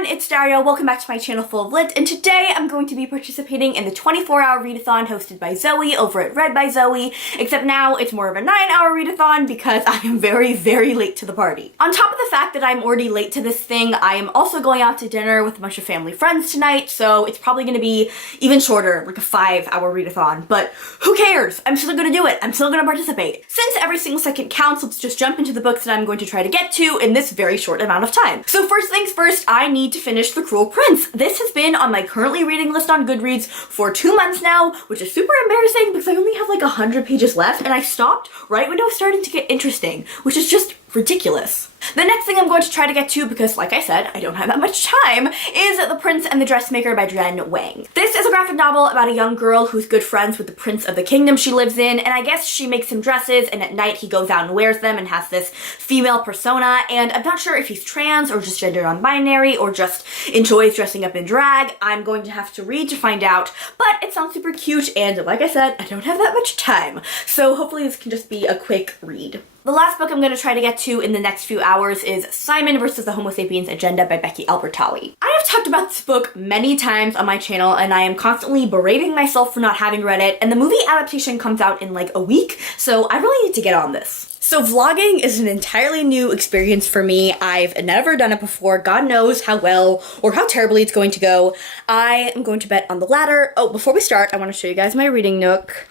everyone, it's Dario. Welcome back to my channel Full of Lit, and today I'm going to be participating in the 24-hour readathon hosted by Zoe over at Read by Zoe, except now it's more of a 9-hour readathon because I am very, very late to the party. On top of the fact that I'm already late to this thing, I am also going out to dinner with a bunch of family friends tonight, so it's probably going to be even shorter, like a 5-hour readathon, but who cares? I'm still going to do it. I'm still going to participate. Since every single second counts, let's just jump into the books that I'm going to try to get to in this very short amount of time. So first things first, I need to finish The Cruel Prince. This has been on my currently reading list on Goodreads for 2 months now, which is super embarrassing because I only have like 100 pages left and I stopped right when it was starting to get interesting, which is just ridiculous. The next thing I'm going to try to get to, because like I said, I don't have that much time, is The Prince and the Dressmaker by Jen Wang. This is a graphic novel about a young girl who's good friends with the prince of the kingdom she lives in, and I guess she makes him dresses, and at night he goes out and wears them and has this female persona, and I'm not sure if he's trans or just gender non-binary or just enjoys dressing up in drag. I'm going to have to read to find out, but it sounds super cute, and like I said, I don't have that much time, so hopefully this can just be a quick read. The last book I'm going to try to get to in the next few hours is Simon versus the Homo Sapiens Agenda by Becky Albertalli. I have talked about this book many times on my channel and I am constantly berating myself for not having read it, and the movie adaptation comes out in like a week, so I really need to get on this. So vlogging is an entirely new experience for me. I've never done it before. God knows how well or how terribly it's going to go. I am going to bet on the latter. Oh, before we start, I want to show you guys my reading nook.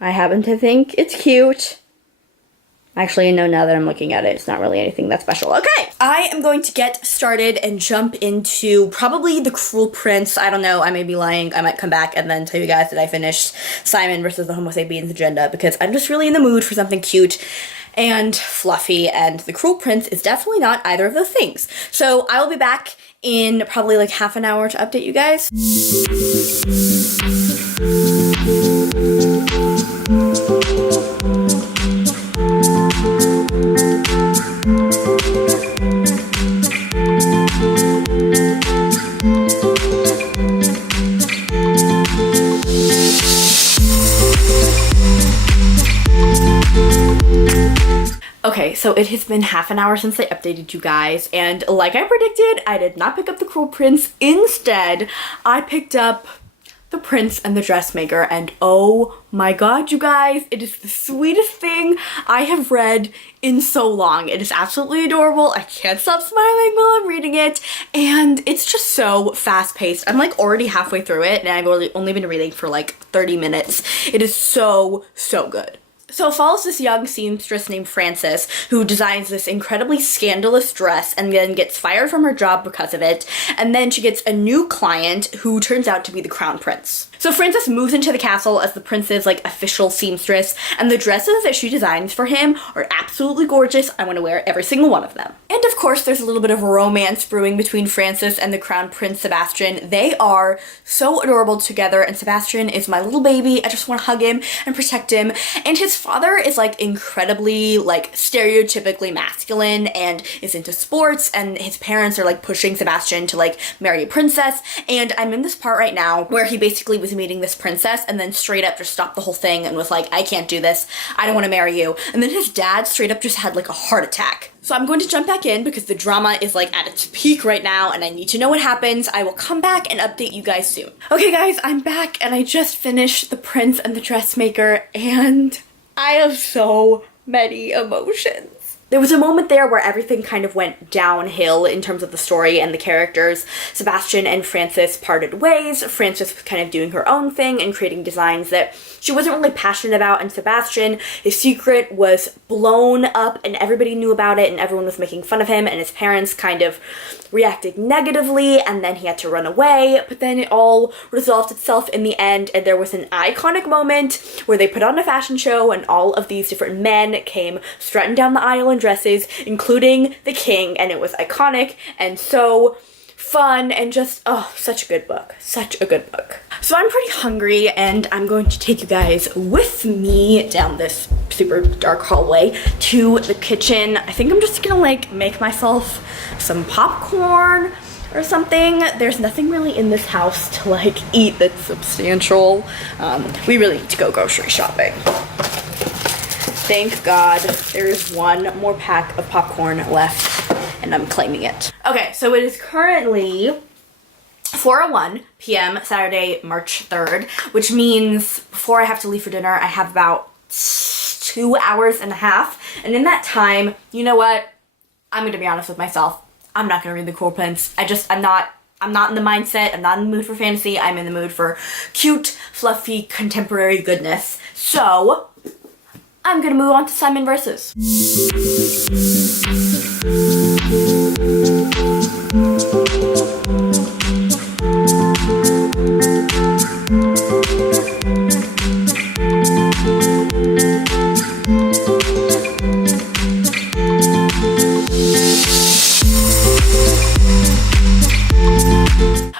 I happen to think it's cute. Actually, no, now that I'm looking at it, it's not really anything that special. Okay, I am going to get started and jump into probably The Cruel Prince. I don't know, I may be lying. I might come back and then tell you guys that I finished Simon versus the Homo Sapiens Agenda because I'm just really in the mood for something cute and fluffy, and The Cruel Prince is definitely not either of those things. So I will be back in probably like half an hour to update you guys. Okay, so it has been half an hour since I updated you guys, and like I predicted, I did not pick up The Cruel Prince. Instead, I picked up The Prince and the Dressmaker, and oh my god, you guys, it is the sweetest thing I have read in so long. It is absolutely adorable. I can't stop smiling while I'm reading it, and it's just so fast-paced. I'm like already halfway through it, and I've only been reading for like 30 minutes. It is so, so good. So it follows this young seamstress named Frances who designs this incredibly scandalous dress and then gets fired from her job because of it, and then she gets a new client who turns out to be the crown prince. So Frances moves into the castle as the prince's like official seamstress, and the dresses that she designs for him are absolutely gorgeous. I want to wear every single one of them. And of course there's a little bit of romance brewing between Frances and the crown prince Sebastian. They are so adorable together, and Sebastian is my little baby. I just want to hug him and protect him, and his father is like incredibly like stereotypically masculine and is into sports, and his parents are like pushing Sebastian to like marry a princess, and I'm in this part right now where he basically was meeting this princess and then straight up just stopped the whole thing and was like, I can't do this, I don't want to marry you, and then his dad straight up just had like a heart attack. So I'm going to jump back in because the drama is like at its peak right now and I need to know what happens. I will come back and update you guys soon. Okay guys, I'm back and I just finished The Prince and the Dressmaker, and I have so many emotions. There was a moment there where everything kind of went downhill in terms of the story and the characters. Sebastian and Frances parted ways. Frances was kind of doing her own thing and creating designs that she wasn't really passionate about, and Sebastian, his secret was blown up and everybody knew about it and everyone was making fun of him, and his parents kind of reacted negatively, and then he had to run away, but then it all resolved itself in the end, and there was an iconic moment where they put on a fashion show and all of these different men came strutting down the aisle in dresses, including the king, and it was iconic and so fun and just, oh, such a good book. Such a good book. So I'm pretty hungry and I'm going to take you guys with me down this super dark hallway to the kitchen. I think I'm just gonna like make myself some popcorn or something. There's nothing really in this house to like eat that's substantial. We really need to go grocery shopping. Thank God there is one more pack of popcorn left and I'm claiming it. Okay, so it is currently 4:01 p.m. Saturday, March 3rd, which means before I have to leave for dinner, I have about 2 hours and a half. And in that time, you know what? I'm gonna be honest with myself. I'm not gonna read The Cruel Prince. I'm not in the mindset, I'm not in the mood for fantasy, I'm in the mood for cute, fluffy, contemporary goodness. So, I'm gonna move on to Simon Versus.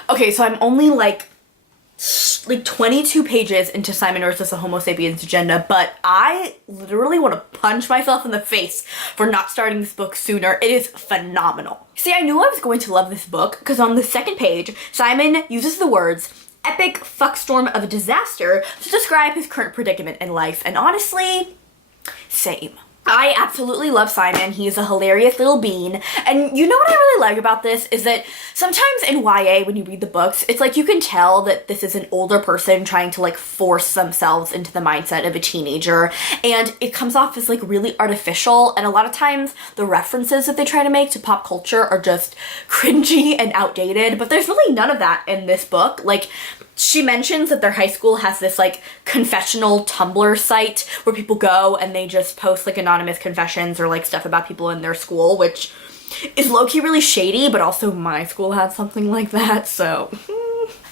Okay, so I'm only like 22 pages into Simon versus the Homo Sapiens agenda, but I literally want to punch myself in the face for not starting this book sooner. It is phenomenal. See, I knew I was going to love this book because on the second page, Simon uses the words epic fuckstorm of a disaster to describe his current predicament in life, and honestly, same. I absolutely love Simon. He's a hilarious little bean. And you know what I really like about this is that sometimes in YA, when you read the books, it's like you can tell that this is an older person trying to like force themselves into the mindset of a teenager. And it comes off as like really artificial. And a lot of times the references that they try to make to pop culture are just cringy and outdated. But there's really none of that in this book. Like, she mentions that their high school has this like confessional Tumblr site where people go and they just post like anonymous confessions or like stuff about people in their school, which is low-key really shady, but also my school had something like that, so.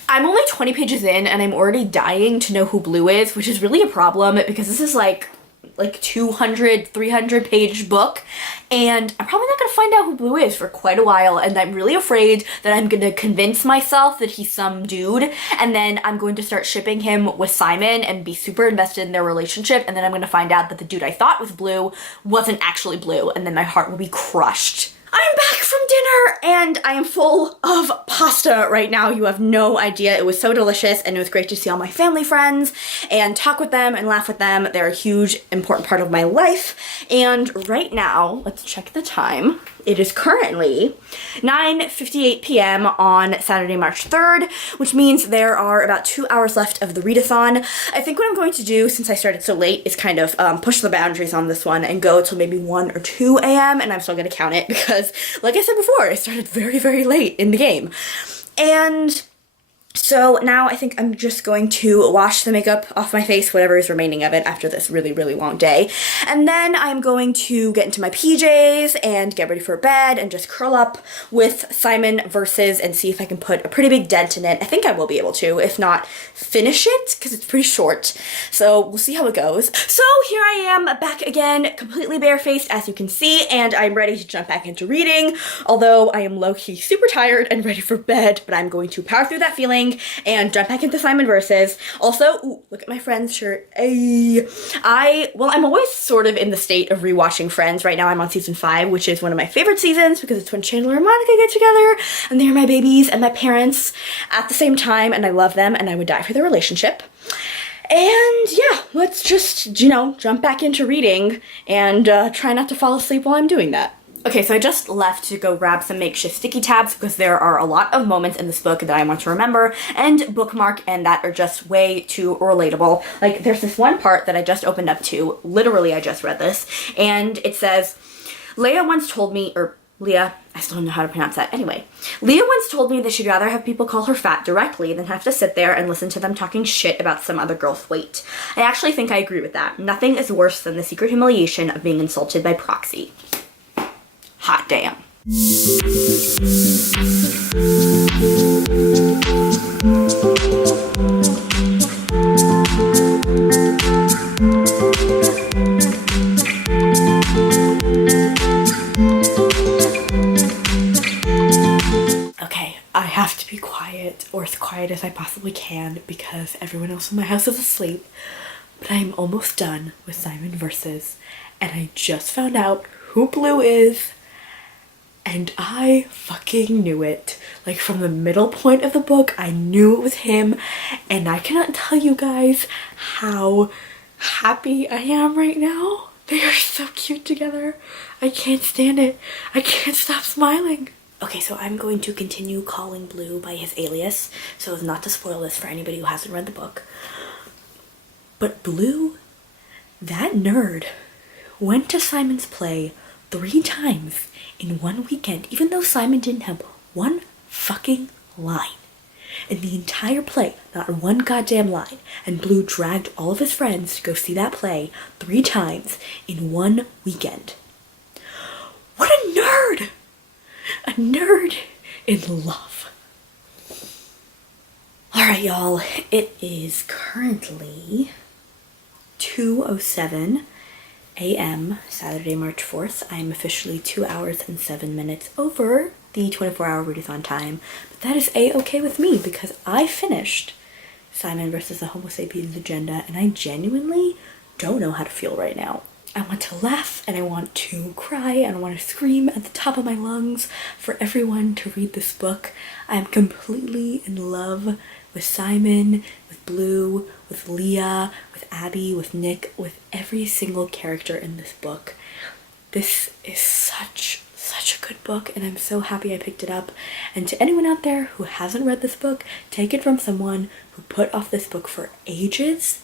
I'm only 20 pages in and I'm already dying to know who Blue is, which is really a problem because this is like 200, 300 page book, and I'm probably not gonna find out who Blue is for quite a while, and I'm really afraid that I'm gonna convince myself that he's some dude, and then I'm going to start shipping him with Simon and be super invested in their relationship, and then I'm gonna find out that the dude I thought was Blue wasn't actually Blue, and then my heart will be crushed. I'm back from dinner and I am full of pasta right now. You have no idea. It was so delicious and it was great to see all my family friends and talk with them and laugh with them. They're a huge, important part of my life. And right now, let's check the time. It is currently 9:58 p.m. on Saturday, March 3rd, which means there are about 2 hours left of the readathon. I think what I'm going to do, since I started so late, is kind of push the boundaries on this one and go till maybe 1 or 2 a.m. and I'm still gonna count it because, like I said before, I started very, very late in the game. And so now I think I'm just going to wash the makeup off my face, whatever is remaining of it after this really, really long day. And then I'm going to get into my PJs and get ready for bed and just curl up with Simon Versus and see if I can put a pretty big dent in it. I think I will be able to, if not finish it, because it's pretty short. So we'll see how it goes. So here I am back again, completely barefaced as you can see, and I'm ready to jump back into reading, although I am low-key super tired and ready for bed, but I'm going to power through that feeling and jump back into Simon Versus. Also, ooh, look at my Friends shirt. Ay. I'm always sort of in the state of rewatching Friends. Right now I'm on season 5, which is one of my favorite seasons because it's when Chandler and Monica get together and they're my babies and my parents at the same time, and I love them and I would die for their relationship. And yeah, let's just, you know, jump back into reading and try not to fall asleep while I'm doing that. Okay, so I just left to go grab some makeshift sticky tabs because there are a lot of moments in this book that I want to remember and bookmark and that are just way too relatable. Like, there's this one part that I just opened up to, literally I just read this, and it says, Leah once told me, or Leah, I still don't know how to pronounce that. Anyway, Leah once told me that she'd rather have people call her fat directly than have to sit there and listen to them talking shit about some other girl's weight. I actually think I agree with that. Nothing is worse than the secret humiliation of being insulted by proxy. Hot damn. Okay, I have to be quiet, or as quiet as I possibly can, because everyone else in my house is asleep. But I am almost done with Simon Versus, and I just found out who Blue is. And I fucking knew it. Like, from the middle point of the book, I knew it was him. And I cannot tell you guys how happy I am right now. They are so cute together. I can't stand it. I can't stop smiling. Okay, so I'm going to continue calling Blue by his alias, so as not to spoil this for anybody who hasn't read the book. But Blue, that nerd, went to Simon's play 3 times in one weekend, even though Simon didn't have one fucking line. In the entire play, not one goddamn line. And Blue dragged all of his friends to go see that play 3 times in one weekend. What a nerd! A nerd in love. Alright, y'all. It is currently 2:07 a.m. Saturday, March 4th. I am officially 2 hours and 7 minutes over the 24-hour readathon time, but that is a-okay with me because I finished Simon versus the Homo Sapiens agenda, and I genuinely don't know how to feel right now. I want to laugh, and I want to cry, and I want to scream at the top of my lungs for everyone to read this book. I am completely in love with Simon, with Blue, with Leah, with Abby, with Nick, with every single character in this book. This is such a good book, and I'm so happy I picked it up. And to anyone out there who hasn't read this book, take it from someone who put off this book for ages.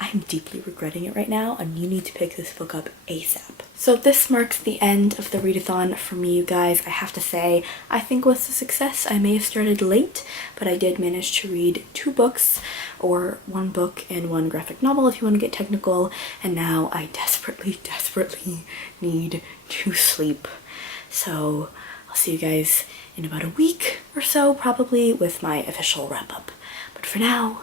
I'm deeply regretting it right now, and you need to pick this book up ASAP. So this marks the end of the readathon for me, you guys. I have to say, I think it was a success. I may have started late, but I did manage to read 2 books, or 1 book and 1 graphic novel if you want to get technical, and now I desperately need to sleep. So I'll see you guys in about a week or so, probably, with my official wrap-up. But for now,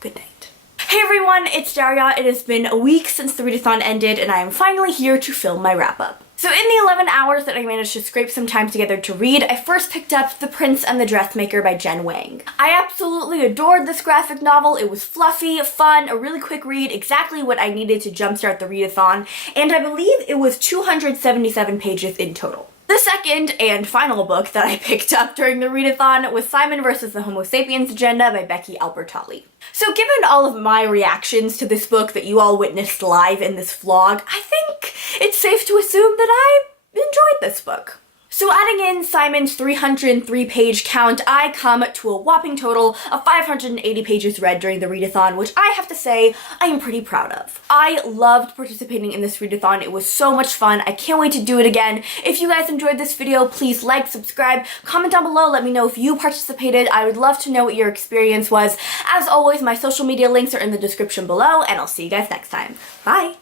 good night. Hey everyone, it's Daria. It has been a week since the readathon ended, and I am finally here to film my wrap-up. So in the 11 hours that I managed to scrape some time together to read, I first picked up The Prince and the Dressmaker by Jen Wang. I absolutely adored this graphic novel. It was fluffy, fun, a really quick read, exactly what I needed to jumpstart the readathon, and I believe it was 277 pages in total. The second and final book that I picked up during the readathon was Simon versus the Homo Sapiens agenda by Becky Albertalli. So given all of my reactions to this book that you all witnessed live in this vlog, I think it's safe to assume that I enjoyed this book. So adding in Simon's 303-page count, I come to a whopping total of 580 pages read during the readathon, which I have to say I am pretty proud of. I loved participating in this readathon. It was so much fun. I can't wait to do it again. If you guys enjoyed this video, please like, subscribe, comment down below. Let me know if you participated. I would love to know what your experience was. As always, my social media links are in the description below, and I'll see you guys next time. Bye!